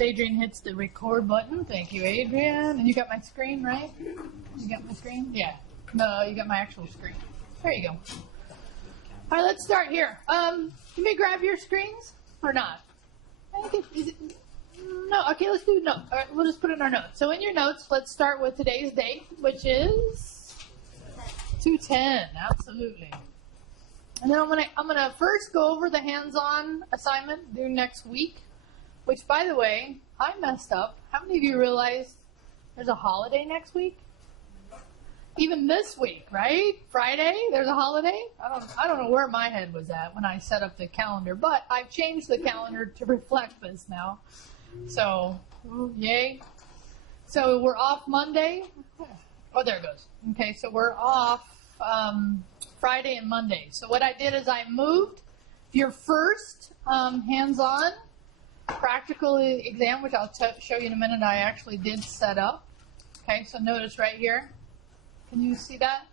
Adrian hits the record button. Thank you, Adrian. And you got my screen, right? You got my screen? Yeah. No, you got my actual screen. There you go. All right, let's start here. Can we grab your screens or not? I think no. Okay, let's do no. All right, we'll just put it in our notes. So in your notes, let's start with today's date, which is 2/10. Absolutely. And then I'm gonna first go over the hands-on assignment due next week. Which, by the way, I messed up. How many of you realize there's a holiday next week? Even this week, right? Friday, there's a holiday. I don't know where my head was at when I set up the calendar, but I've changed the calendar to reflect this now. So, yay. So we're off Monday. Oh, there it goes. Okay, so we're off Friday and Monday. So what I did is I moved your first hands-on practical exam, which I'll show you in a minute, I actually did set up. Okay, so notice right here. Can you see that?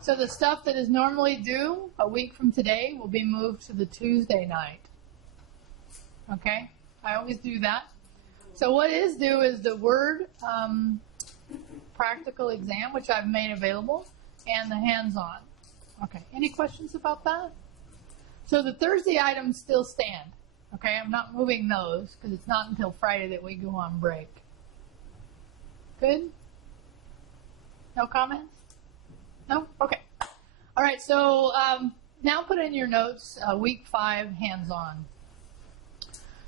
So the stuff that is normally due a week from today will be moved to the Tuesday night. Okay, I always do that. So what is due is the Word practical exam, which I've made available, and the hands-on. Okay, any questions about that? So the Thursday items still stand. Okay, I'm not moving those because it's not until Friday that we go on break. Good? No comments? No? Okay. All right, so now put in your notes, week 5, hands-on.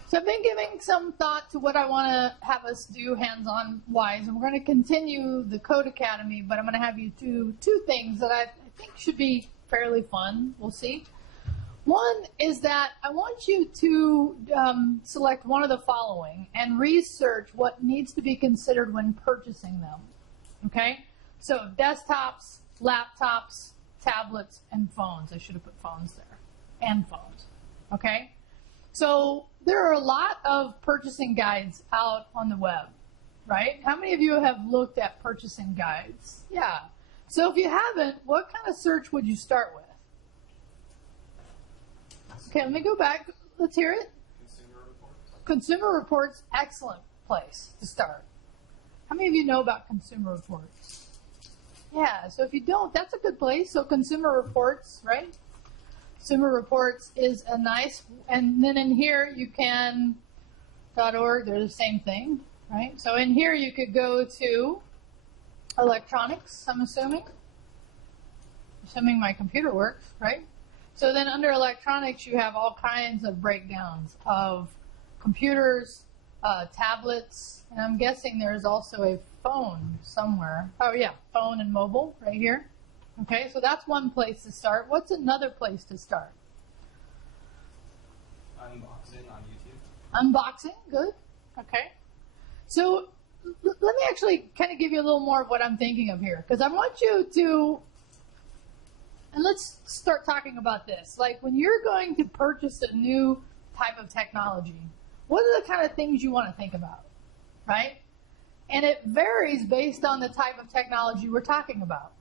So I've been giving some thought to what I want to have us do hands-on wise, and we're going to continue the Code Academy, but I'm going to have you do 2 things that I think should be fairly fun. We'll see. One is that I want you to select one of the following and research what needs to be considered when purchasing them. Okay? So desktops, laptops, tablets, and phones. I should have put phones there. And phones. Okay? So there are a lot of purchasing guides out on the web, right? How many of you have looked at purchasing guides? Yeah. So if you haven't, what kind of search would you start with? Okay, let me go back. Let's hear it. Consumer reports. Consumer Reports, excellent place to start. How many of you know about Consumer Reports? Yeah, so if you don't, that's a good place. So Consumer Reports, right? Consumer Reports is a nice, and then in here you can, .org, they're the same thing, right? So in here you could go to electronics, I'm assuming my computer works, right? So then under electronics, you have all kinds of breakdowns of computers, tablets, and I'm guessing there's also a phone somewhere. Oh yeah, phone and mobile right here. Okay, so that's one place to start. What's another place to start? Unboxing on YouTube. Unboxing, good. Okay. So let me actually kind of give you a little more of what I'm thinking of here, because I want you to, and let's start talking about this. Like when you're going to purchase a new type of technology, what are the kind of things you want to think about, right? And it varies based on the type of technology we're talking about.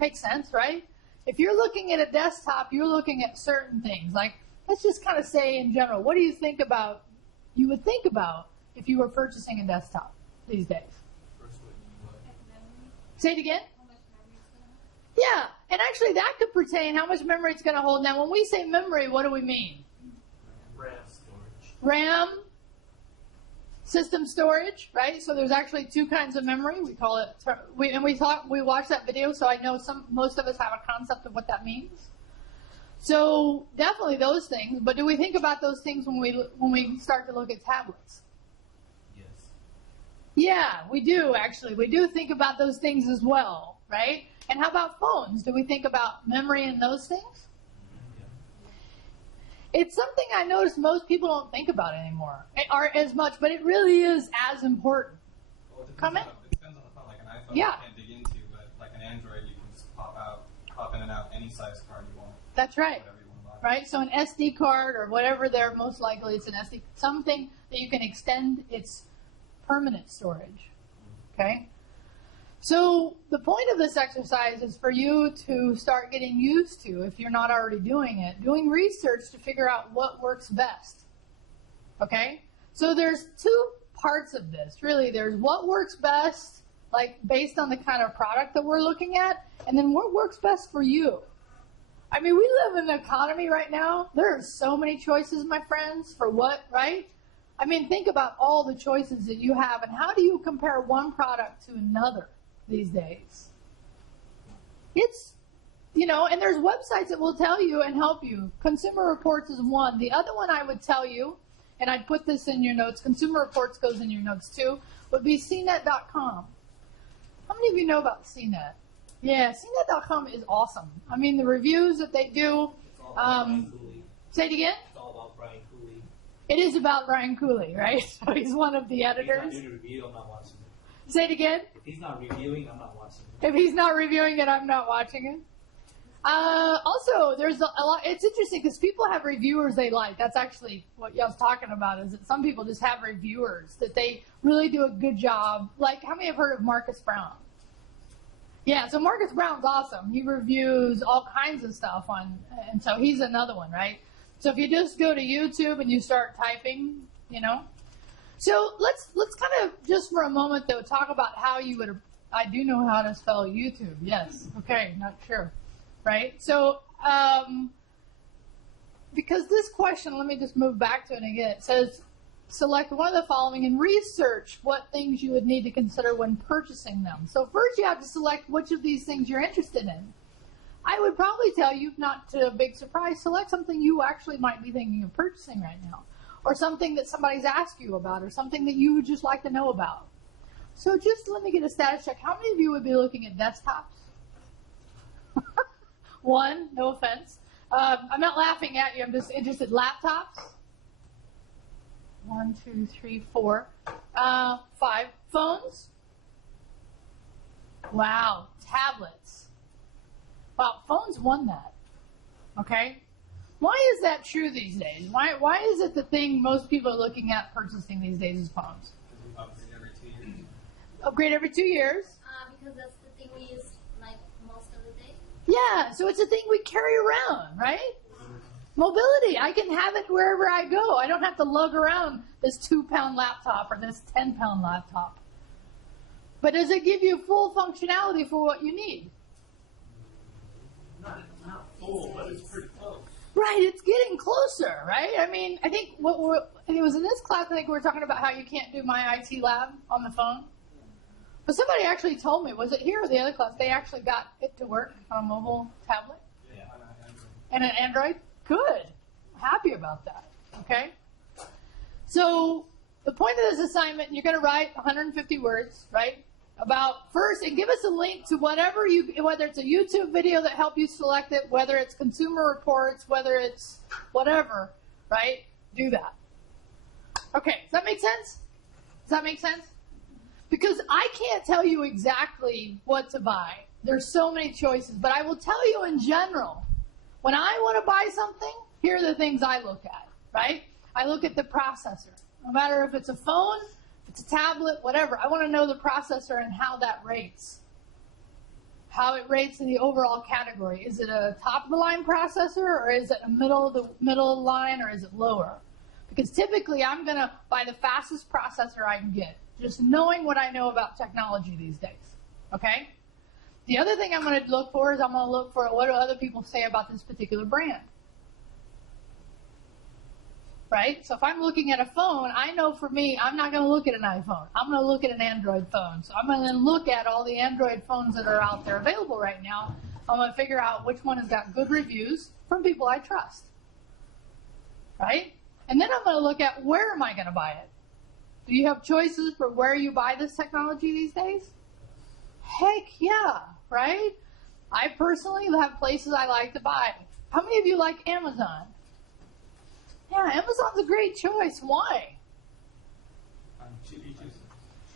Makes sense, right? If you're looking at a desktop, you're looking at certain things. Like, let's just kind of say in general, what do you think about, you would think about if you were purchasing a desktop these days? First, what you look. Say it again. Yeah, and actually that could pertain how much memory it's going to hold. Now, when we say memory, what do we mean? RAM storage. RAM, system storage, right? So there's actually 2 kinds of memory. We call it, we watched that video, so I know most of us have a concept of what that means. So definitely those things. But do we think about those things when we start to look at tablets? Yes. Yeah, we do actually. We do think about those things as well, right? And how about phones? Do we think about memory and those things? Yeah. It's something I notice most people don't think about anymore, or as much, but it really is as important. Well, it Comment? depends on the phone. Like an iPhone, Yeah. you can't dig into, but like an Android, you can just pop in and out any size card you want. That's right. Whatever you want to buy. Right? So an SD card or whatever they're most likely, it's an SD, something that you can extend its permanent storage. Okay? So the point of this exercise is for you to start getting used to, if you're not already doing it, doing research to figure out what works best. Okay? So there's two parts of this, really. There's what works best, like based on the kind of product that we're looking at, and then what works best for you. I mean, we live in an economy right now. There are so many choices, my friends, for what, right? I mean, think about all the choices that you have, and how do you compare one product to another these days? It's, you know, and there's websites that will tell you and help you. Consumer Reports is one. The other one I would tell you, and I'd put this in your notes, Consumer Reports goes in your notes too, would be CNET.com. How many of you know about CNET? Yeah, CNET.com is awesome. I mean, the reviews that they do. Say it again? It's all about Brian Cooley. It is about Brian Cooley, right? So he's one of the If he's not editors. doing a review, I'm not watching it. Say it again? If he's not reviewing, I'm not watching it. If he's not reviewing it, I'm not watching it. Also, there's a lot. It's interesting because people have reviewers they like. That's actually what I was talking about. Is that some people just have reviewers that they really do a good job. Like, how many have heard of Marcus Brown? Yeah, so Marcus Brown's awesome. He reviews all kinds of stuff on, and so he's another one, right? So if you just go to YouTube and you start typing, you know. So let's kind of just for a moment though talk about how you would. I do know how to spell YouTube. Yes. Okay. Not sure. Right? So, because this question, let me just move back to it again. It says, select one of the following and research what things you would need to consider when purchasing them. So first you have to select which of these things you're interested in. I would probably tell you, not to a big surprise, select something you actually might be thinking of purchasing right now. Or something that somebody's asked you about, or something that you would just like to know about. So just let me get a status check. How many of you would be looking at desktops? One, no offense. I'm not laughing at you. I'm just interested. Laptops? 1, 2, 3, 4. 5. Phones? Wow. Tablets. Wow, phones won that. Okay? Why is that true these days? Why is it the thing most people are looking at purchasing these days is phones? Upgrade every 2 years. Upgrade every 2 years? Because that's the thing we use like most of the day. Yeah, so it's a thing we carry around, right? Mobility. I can have it wherever I go. I don't have to lug around this 2-pound laptop or this 10-pound laptop. But does it give you full functionality for what you need? Not full, but it's pretty close. Right, it's getting closer, right? I mean, I think it was in this class, I think we were talking about how you can't do my IT lab on the phone. But somebody actually told me, was it here or the other class, they actually got it to work on a mobile tablet Yeah. and an Android? Good. Happy about that, okay? So the point of this assignment, you're going to write 150 words, right? About first, and give us a link to whatever whether it's a YouTube video that helped you select it, whether it's Consumer Reports, whether it's whatever, right? Do that. Okay, does that make sense? Does that make sense? Because I can't tell you exactly what to buy. There's so many choices, but I will tell you in general, when I want to buy something, here are the things I look at, right? I look at the processor. No matter if it's a phone, it's a tablet, whatever. I want to know the processor and how that rates. How it rates in the overall category. Is it a top-of-the-line processor, or is it a middle of the line, or is it lower? Because typically, I'm going to buy the fastest processor I can get, just knowing what I know about technology these days. Okay? The other thing I'm going to look for is I'm going to look for what do other people say about this particular brand. Right? So if I'm looking at a phone, I know for me, I'm not going to look at an iPhone. I'm going to look at an Android phone. So I'm going to then look at all the Android phones that are out there available right now. I'm going to figure out which one has got good reviews from people I trust. Right? And then I'm going to look at where am I going to buy it? Do you have choices for where you buy this technology these days? Heck yeah, right? I personally have places I like to buy. How many of you like Amazon? Yeah, Amazon's a great choice. Why?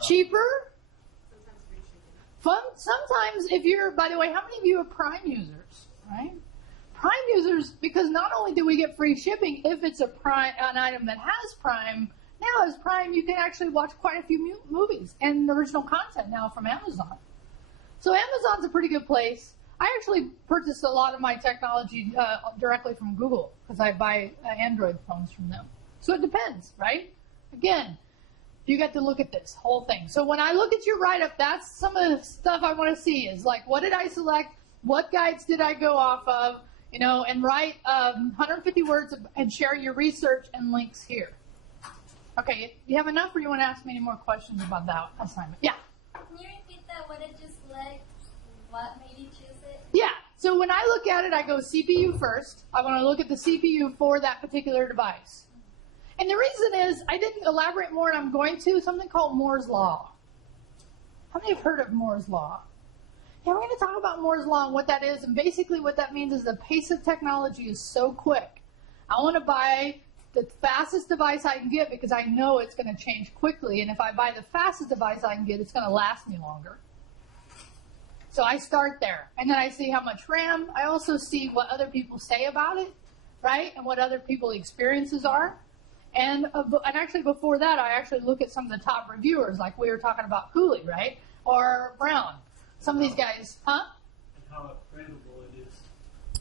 Cheaper? Fun. Sometimes if you're, by the way, how many of you are Prime users, right? Prime users, because not only do we get free shipping if it's an item that has Prime, now as Prime you can actually watch quite a few movies and original content now from Amazon. So Amazon's a pretty good place. I actually purchase a lot of my technology directly from Google because I buy Android phones from them. So it depends, right? Again, you get to look at this whole thing. So when I look at your write-up, that's some of the stuff I want to see is like, what did I select? What guides did I go off of? You know, and write 150 words and share your research and links here. Okay, you have enough or you want to ask me any more questions about that assignment? Yeah. Can you repeat that? What did you select? What made you choose it? Yeah, so when I look at it, I go CPU first. I want to look at the CPU for that particular device. And the reason is, I didn't elaborate more, and I'm going to, something called Moore's Law. How many have heard of Moore's Law? Yeah, we're going to talk about Moore's Law and what that is, and basically what that means is the pace of technology is so quick. I want to buy the fastest device I can get because I know it's going to change quickly, and if I buy the fastest device I can get, it's going to last me longer. So I start there, and then I see how much RAM. I also see what other people say about it, right, and what other people's experiences are. And actually before that, I actually look at some of the top reviewers, like we were talking about Cooley, right, or Brown. Some of these guys, huh? And how upgradable it is.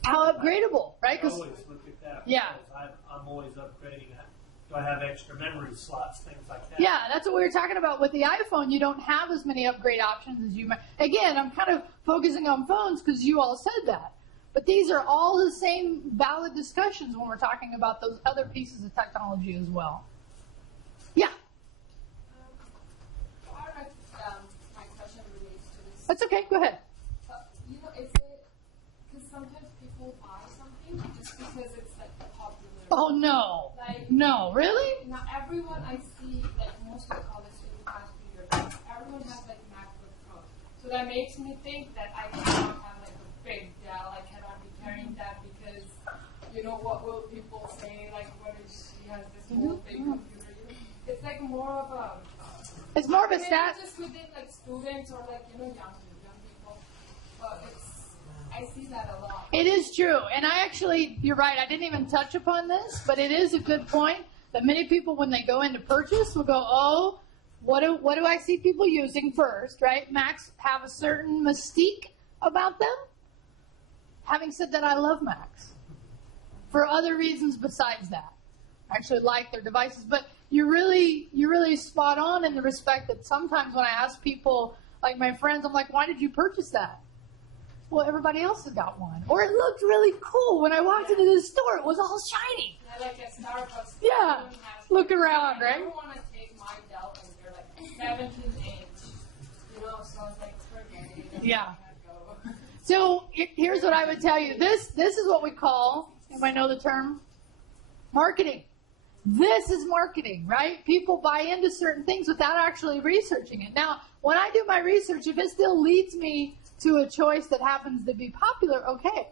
How upgradable, right? I always look at that. Yeah. Because I'm always upgrading that. Do I have extra memory slots, things like that? Yeah, that's what we were talking about with the iPhone. You don't have as many upgrade options as you might. Again, I'm kind of focusing on phones because you all said that. But these are all the same valid discussions when we're talking about those other pieces of technology as well. Yeah? I don't know if my question relates to this. That's okay. Go ahead. You know, is it because sometimes people buy something just because it's like popular? Oh, no. Like, No, really? now everyone I see, like most of the college students past few years, everyone has like MacBook Pro. So that makes me think that I cannot have like a big Dell. I cannot be carrying that because, you know, what will people say? Like, what if she has this whole big computer? It's like more of a. It's more of a Maybe stat. just within like students or like, you know, young people. But I see that a lot. It is true. And I actually, you're right, I didn't even touch upon this, but it is a good point that many people, when they go into purchase, will go, oh, what do I see people using first, right? Macs have a certain mystique about them. Having said that, I love Macs for other reasons besides that. I actually like their devices, but you're really spot on in the respect that sometimes when I ask people, like my friends, I'm like, why did you purchase that? Well, everybody else has got one. Or it looked really cool when I walked into the store. It was all shiny. Yeah, like at Starbucks. Yeah. everyone has- Look around, I right? don't want to take my Dell and they're like 17-inch. You know, so I was like, forget it. Yeah. Go. So here's what I would tell you. This is what we call, anybody know the term? Marketing. This is marketing, right? People buy into certain things without actually researching it. Now, when I do my research, if it still leads me to a choice that happens to be popular, okay.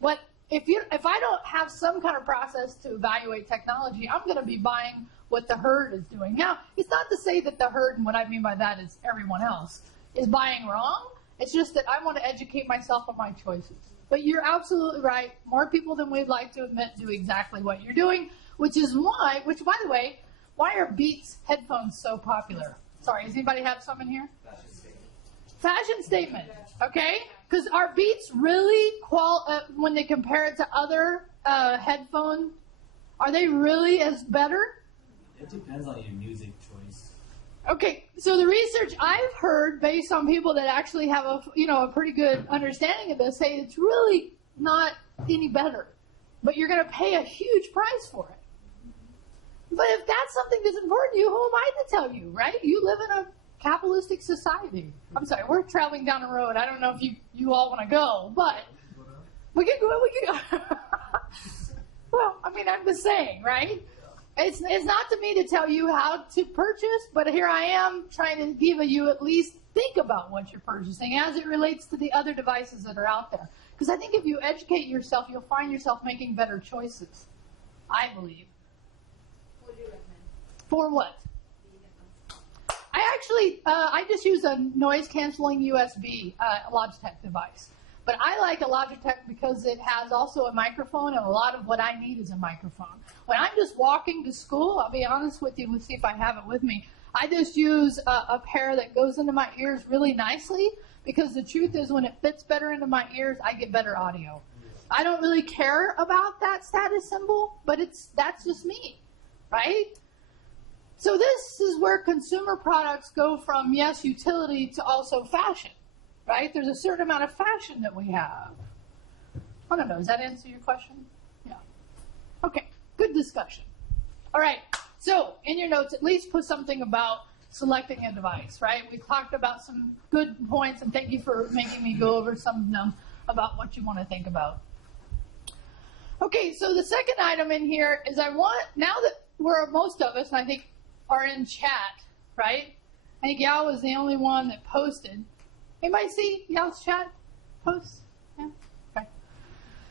But if I don't have some kind of process to evaluate technology, I'm going to be buying what the herd is doing. Now, it's not to say that the herd, and what I mean by that is everyone else, is buying wrong. It's just that I want to educate myself on my choices. But you're absolutely right. More people than we'd like to admit do exactly what you're doing, which by the way, why are Beats headphones so popular? Sorry, does anybody have some in here? Fashion statement, okay? Because are Beats really, when they compare it to other headphones, are they really as better? It depends on your music choice. Okay, so the research I've heard, based on people that actually have a pretty good understanding of this, say it's really not any better, but you're going to pay a huge price for it. But if that's something that's important to you, who am I to tell you, right? You live in a capitalistic society. I'm sorry, we're traveling down the road. I don't know if you all want to go, but we can go. Well, I mean, I'm just saying, right? It's not to me to tell you how to purchase, but here I am trying to give you at least think about what you're purchasing as it relates to the other devices that are out there. Because I think if you educate yourself, you'll find yourself making better choices. I believe. What do you recommend? For what? I just use a noise canceling USB Logitech device. But I like a Logitech because it has also a microphone, and a lot of what I need is a microphone. When I'm just walking to school, I'll be honest with you, let's see if I have it with me. I just use a pair that goes into my ears really nicely, because the truth is when it fits better into my ears, I get better audio. I don't really care about that status symbol, but that's just me, right? So this is where consumer products go from, yes, utility to also fashion, right? There's a certain amount of fashion that we have. I don't know, does that answer your question? Yeah. Okay, good discussion. All right, so in your notes, at least put something about selecting a device, right? We talked about some good points, and thank you for making me go over some of them about what you want to think about. Okay, so the second item in here is now that most of us, and I think, are in chat, right? I think Yao was the only one that posted. Anybody see Yao's chat post? Yeah? Okay.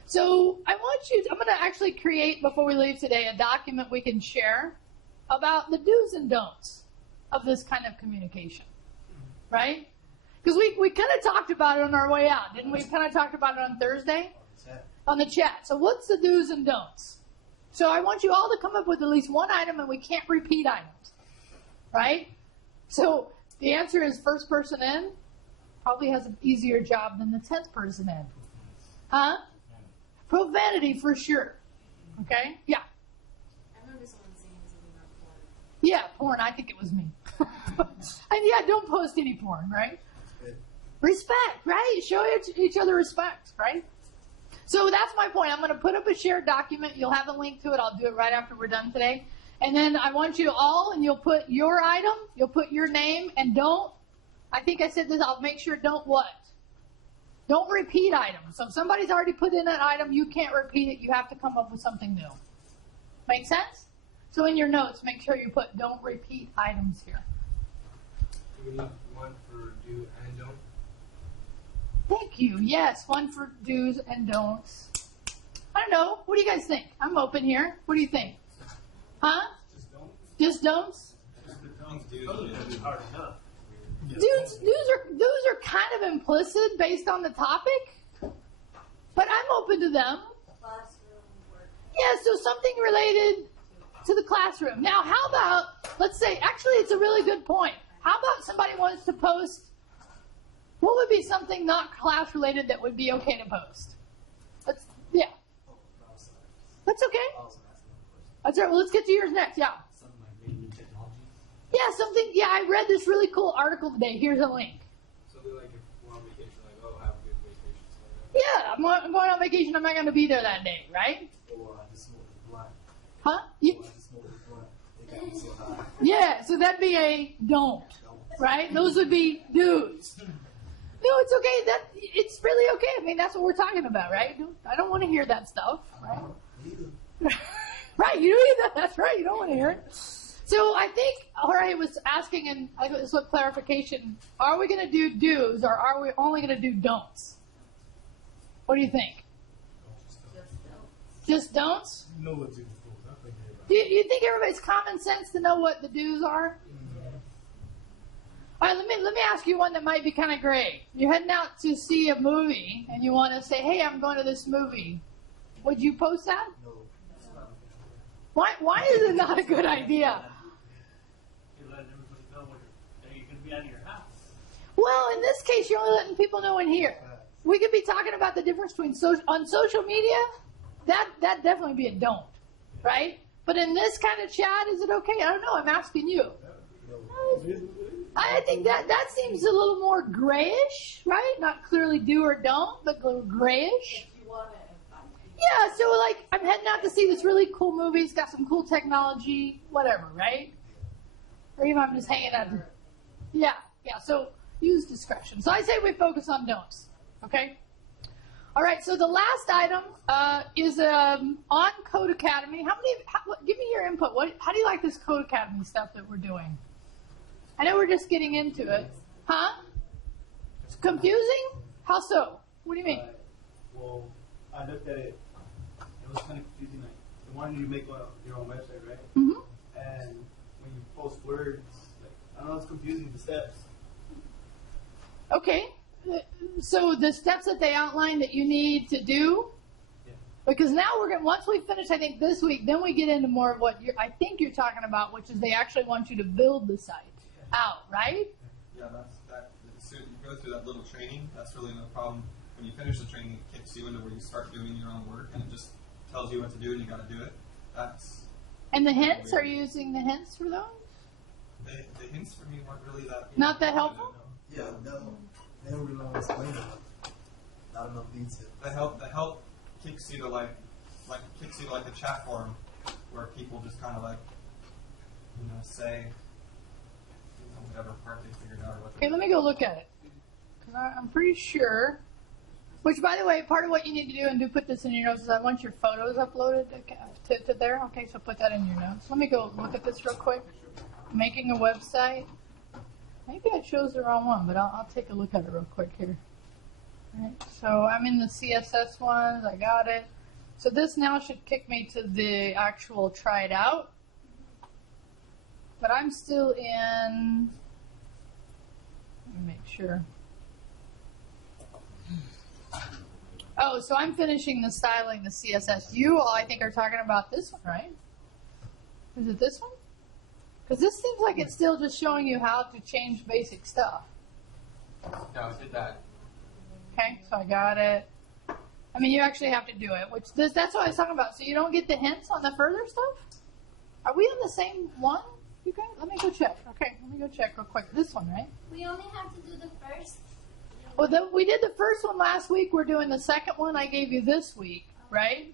So I'm going to actually create, before we leave today, a document we can share about the do's and don'ts of this kind of communication, right? Because we kind of talked about it on our way out, didn't we? Kind of talked about it on Thursday on the chat. So what's the do's and don'ts? So I want you all to come up with at least one item, and we can't repeat items, right? So the answer is first person in probably has an easier job than the 10th person in. Huh? Profanity for sure. Okay? Yeah. I remember someone saying something about porn. Yeah, porn. I think it was me. And yeah, don't post any porn, right? Respect, right? Show each other respect, right? So that's my point. I'm going to put up a shared document. You'll have a link to it. I'll do it right after we're done today. And then I want you all, and you'll put your item, you'll put your name, and I think I said this, I'll make sure don't what? Don't repeat items. So if somebody's already put in an item, you can't repeat it. You have to come up with something new. Make sense? So in your notes, make sure you put don't repeat items here. Do we need one for do and don't? Thank you. Yes, one for do's and don'ts. I don't know. What do you guys think? I'm open here. What do you think? Huh? Just don'ts? Hard enough. Dudes are kind of implicit based on the topic, but I'm open to them. Classroom work. Yeah, so something related to the classroom. Now, how about, let's say, actually, it's a really good point. How about somebody wants to post, what would be something not class related that would be okay to post? Yeah. That's okay. That's all right. Well, let's get to yours next. Yeah. Something like maybe new technology. Yeah, something. Yeah, I read this really cool article today. Here's a link. Something like if we're on vacation, like, oh, have a good vacation. Yeah, I'm going on vacation. I'm not going to be there that day, right? Or I just smoke a blunt. Huh? Or I just smoke a blunt. They got me so high. Yeah, so that'd be a don't, right? Those would be do's. No, it's okay. It's really okay. I mean, that's what we're talking about, right? I don't want to hear that stuff, right? Right, you don't either. That's right. You don't want to hear it. So I think Jorge was asking, and I just want clarification: are we going to do do's, or are we only going to do don'ts? What do you think? Just don'ts? No one's in school. Do you think everybody's common sense to know what the do's are? All right, let me ask you one that might be kind of gray. You're heading out to see a movie, and you want to say, "Hey, I'm going to this movie." Would you post that? No. Why is it not a good idea? You're letting everybody know that you can be out of your house. Well, in this case, you're only letting people know in here. We could be talking about the difference between on social media. That definitely be a don't, right? But in this kind of chat, is it okay? I don't know. I'm asking you. I think that seems a little more grayish, right? Not clearly do or don't, but a little grayish. Yeah, so like I'm heading out to see this really cool movie. It's got some cool technology, whatever, right? Or even I'm just hanging out. Yeah. So use discretion. So I say we focus on don'ts. Okay. All right. So the last item is on Code Academy. Give me your input. How do you like this Code Academy stuff that we're doing? I know we're just getting into it. Huh? It's confusing? How so? What do you mean? Well, I looked at it. It was kind of confusing. Like, the one you make your own website, right? Mm-hmm. And when you post words, like, I don't know, it's confusing, the steps. Okay. So the steps that they outline that you need to do, Yeah. because now once we finish, I think this week, then we get into more of what I think you're talking about, which is they actually want you to build the site out, right? Yeah, so you go through that little training. That's really no problem. When you finish the training, it kicks you into where you start doing your own work, and it just tells you what to do, and you got to do it. And the hints, are you using the hints for those? the hints for me weren't really that. Not that helpful? Yeah, no. They don't really know how to explain it. Not enough detail. The help kicks you to like a chat forum where people just kind of like, say, whatever part they figured out or what. Okay, let me go look at it. Because I'm pretty sure. Which, by the way, part of what you need to do, and do put this in your notes, is I want your photos uploaded to there. Okay, so put that in your notes. Let me go look at this real quick. Making a website. Maybe I chose the wrong one, but I'll take a look at it real quick here. All right, so I'm in the CSS ones. I got it. So this now should kick me to the actual try it out. But I'm still in. Let me make sure. Oh, so I'm finishing the styling, the CSS. You all, I think, are talking about this one, right? Is it this one? Because this seems like it's still just showing you how to change basic stuff. No, I did that. Okay, so I got it. I mean, you actually have to do it, which that's what I was talking about. So you don't get the hints on the further stuff? Are we on the same one? You guys? Let me go check. Okay, let me go check real quick. This one, right? We only have to do the first. Well, we did the first one last week. We're doing the second one I gave you this week, right?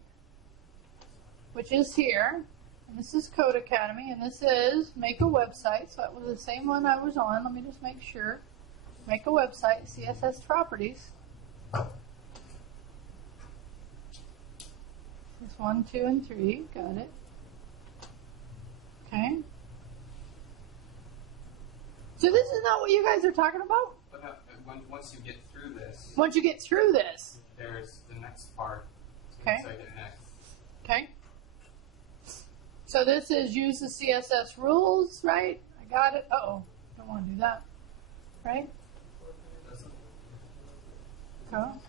Which is here. And this is Code Academy. And this is Make a Website. So it was the same one I was on. Let me just make sure. Make a Website, CSS Properties. This 1, 2, and 3. Got it. Okay. So this is not what you guys are talking about? But once you get through this, Once you get through this. there's the next part. Okay. So I get next. Okay. So this is use the CSS rules, right? I got it. Uh-oh. Don't want to do that. Right? Okay.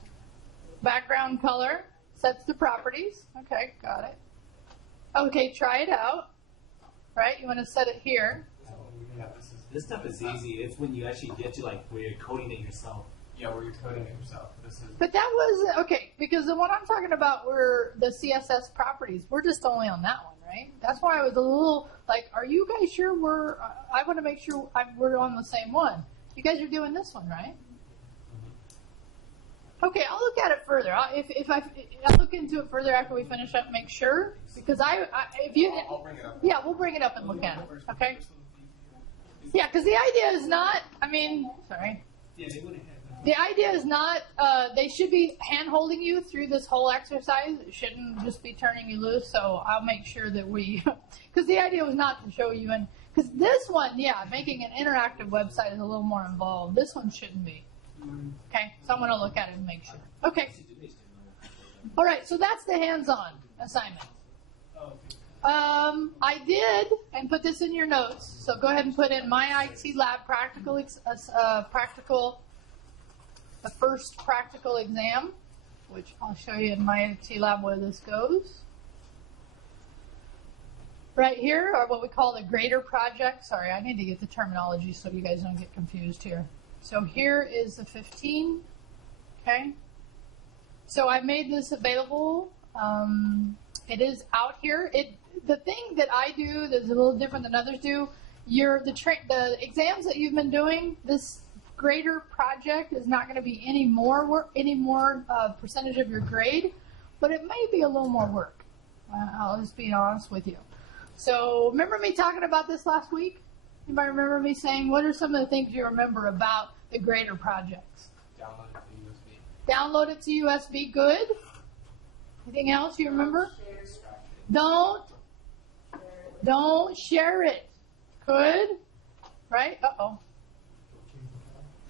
Background color sets the properties. Okay, got it. Okay, try it out. Right? You want to set it here. Yeah, this stuff is easy. It's when you actually get to like where you're coding it yourself. Yeah, where you're coding it yourself. This is But that was, okay, because the one I'm talking about were the CSS properties. We're just only on that one, right? That's why I was a little like, are you guys sure I want to make sure we're on the same one. You guys are doing this one, right? Okay, I'll look at it further. I'll look into it further after we finish up, make sure. Because if you, I'll bring it up. yeah, we'll bring it up and look at it, okay? Yeah, because the idea is not, sorry. Yeah, they wouldn't have that. The idea is not, they should be hand-holding you through this whole exercise. It shouldn't just be turning you loose, so I'll make sure that because the idea was not to show you, because this one, yeah, making an interactive website is a little more involved. This one shouldn't be. Okay, so I'm going to look at it and make sure. Okay. All right, so that's the hands-on assignment. Oh, okay. I did, and put this in your notes, so go ahead and put in my IT lab the first practical exam, which I'll show you in my IT lab where this goes. Right here are what we call the grader project. Sorry, I need to get the terminology so you guys don't get confused here. So here is the 15, okay? So I made this available. It is out here. The thing that I do that's a little different than others do, the exams that you've been doing, this grader project is not going to be any more work, percentage of your grade, but it may be a little more work. I'll just be honest with you. So remember me talking about this last week? Anybody remember me saying, what are some of the things you remember about the grader projects? download it to USB. Download it to USB, good. Anything else you remember? Don't share it. Good. Right? Uh-oh.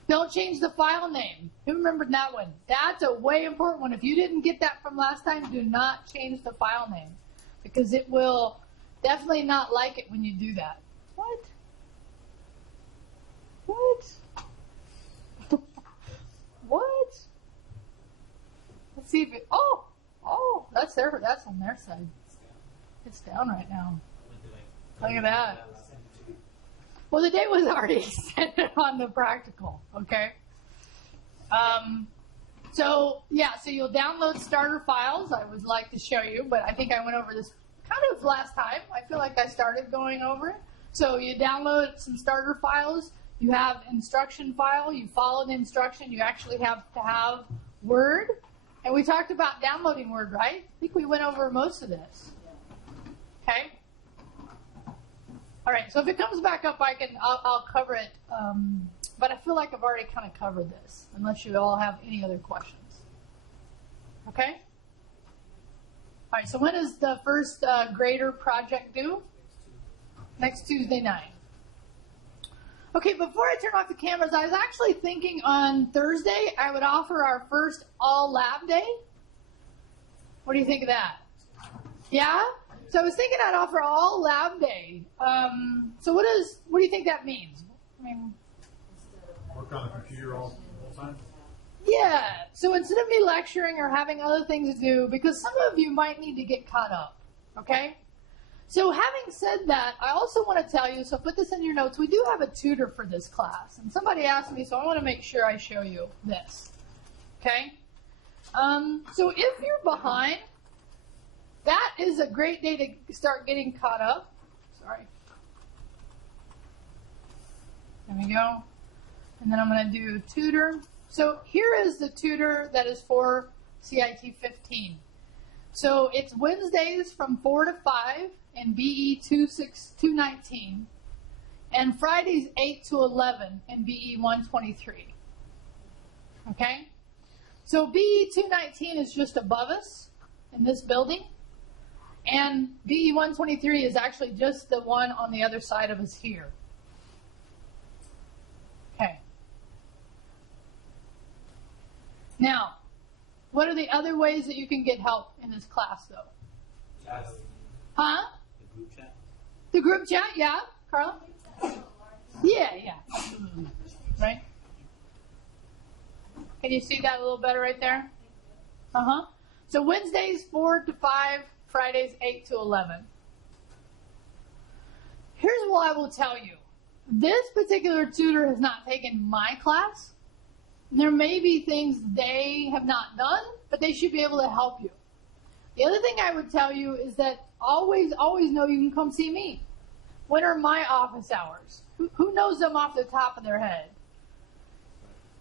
Don't change the file name. Who remembered that one? That's a way important one. If you didn't get that from last time, do not change the file name, because it will definitely not like it when you do that. What? What? Let's see if it, oh, that's on their side. It's down right now. Look at that. Well, the date was already extended on the practical, okay? So you'll download starter files. I would like to show you, but I think I went over this kind of last time. I feel like I started going over it. So you download some starter files. You have instruction file. You follow the instruction. You actually have to have Word. And we talked about downloading Word, right? I think we went over most of this. Okay. All right. So if it comes back up, I'll cover it. But I feel like I've already kind of covered this, unless you all have any other questions. Okay. All right. So when is the first grader project due? Next Tuesday night. Okay, before I turn off the cameras, I was actually thinking on Thursday I would offer our first all lab day. What do you think of that? Yeah? So I was thinking I'd offer all lab day. So what do you think that means? I mean, work on the computer all the time? Yeah. So instead of me lecturing or having other things to do, because some of you might need to get caught up, okay? So having said that, I also want to tell you, so put this in your notes, we do have a tutor for this class. And somebody asked me, so I want to make sure I show you this. Okay? So if you're behind, that is a great day to start getting caught up. Sorry. There we go. And then I'm going to do tutor. So here is the tutor that is for CIT15. So it's Wednesdays from 4 to 5 in BE 219, and Fridays 8 to 11 in BE 123. Okay? So BE 219 is just above us in this building, and BE 123 is actually just the one on the other side of us here. Okay. Now, what are the other ways that you can get help in this class, though? Yes. Huh? The group chat? The group chat, yeah. Carla? Yeah, absolutely. Right? Can you see that a little better right there? Uh-huh. So Wednesdays 4 to 5, Fridays 8 to 11. Here's what I will tell you. This particular tutor has not taken my class. There may be things they have not done, but they should be able to help you. The other thing I would tell you is that always know you can come see me. When are my office hours? Who knows them off the top of their head?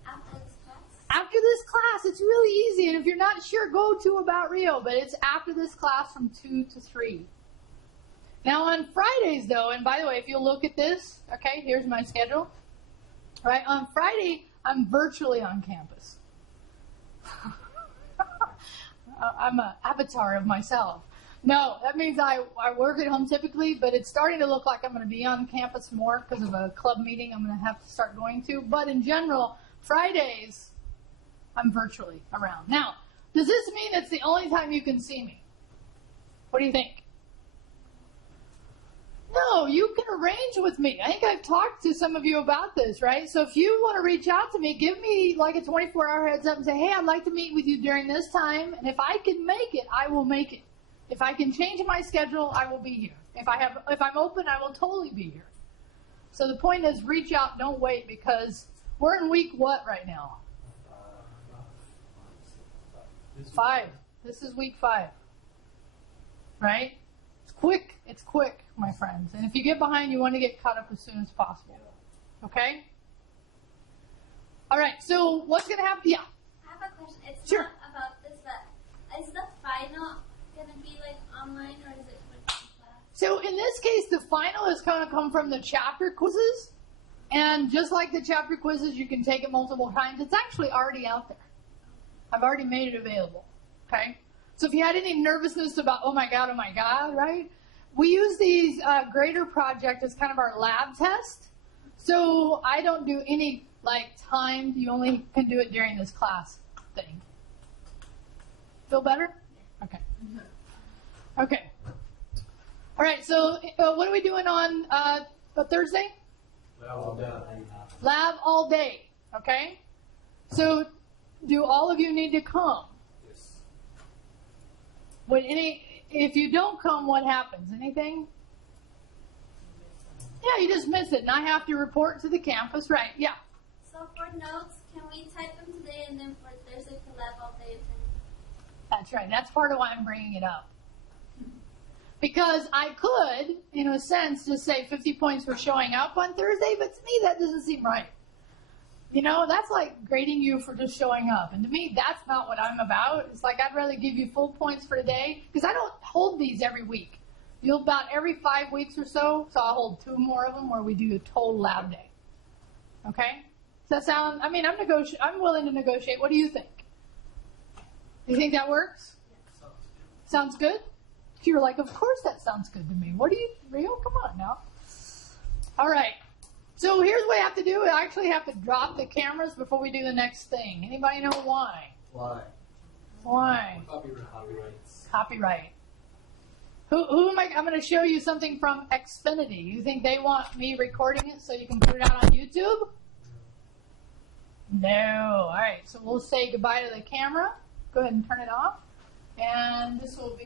After this class? After this class, it's really easy. And if you're not sure, go to About Rio. But it's after this class from 2 to 3. Now on Fridays, though, and by the way, if you look at this, okay, here's my schedule. Right, on Friday, I'm virtually on campus. I'm an avatar of myself. No, that means I work at home typically, but it's starting to look like I'm going to be on campus more because of a club meeting I'm going to have to start going to. But in general, Fridays, I'm virtually around. Now, does this mean it's the only time you can see me? What do you think? No, you can arrange with me. I think I've talked to some of you about this, right? So if you want to reach out to me, give me like a 24-hour heads up and say, hey, I'd like to meet with you during this time. And if I can make it, I will make it. If I can change my schedule, I will be here. If I'm open, I will totally be here. So the point is, reach out, don't wait, because we're in week what right now? 5. This is week 5. Right? It's quick, my friends. And if you get behind, you want to get caught up as soon as possible. Okay? All right, so what's going to happen? Yeah. I have a question. It's Sure. not about this, but is the final going to be like online or is it with class? So in this case, the final is going to come from the chapter quizzes. And just like the chapter quizzes, you can take it multiple times. It's actually already out there. I've already made it available. Okay? So if you had any nervousness about, oh my God, right? We use these grader project as kind of our lab test. So I don't do any like timed. You only can do it during this class thing. Feel better? Okay. Okay. All right. So what are we doing on Thursday? Lab all day. Okay. So do all of you need to come? Yes. If you don't come, what happens? Anything? Yeah, you just miss it, and I have to report to the campus, right? Yeah. So for notes, can we type them today and then for Thursday for lab all day? That's right. That's part of why I'm bringing it up. Because I could, in a sense, just say 50 points for showing up on Thursday, but to me that doesn't seem right. You know, that's like grading you for just showing up. And to me, that's not what I'm about. It's like I'd rather give you full points for today, because I don't hold these every week. You'll about every 5 weeks or so I'll hold 2 more of them where we do a total lab day. Okay? Does that sound, I mean, I'm willing to negotiate. What do you think? Do you think that works? Sounds good? You're like, of course that sounds good to me. What do you, Rio? Come on now. All right. So here's what I have to do. I actually have to drop the cameras before we do the next thing. Anybody know why? Why? Why? Copyrights. Copyright. Who am I? I'm going to show you something from Xfinity. You think they want me recording it so you can put it out on YouTube? No. All right. So we'll say goodbye to the camera. Go ahead and turn it off. And this will be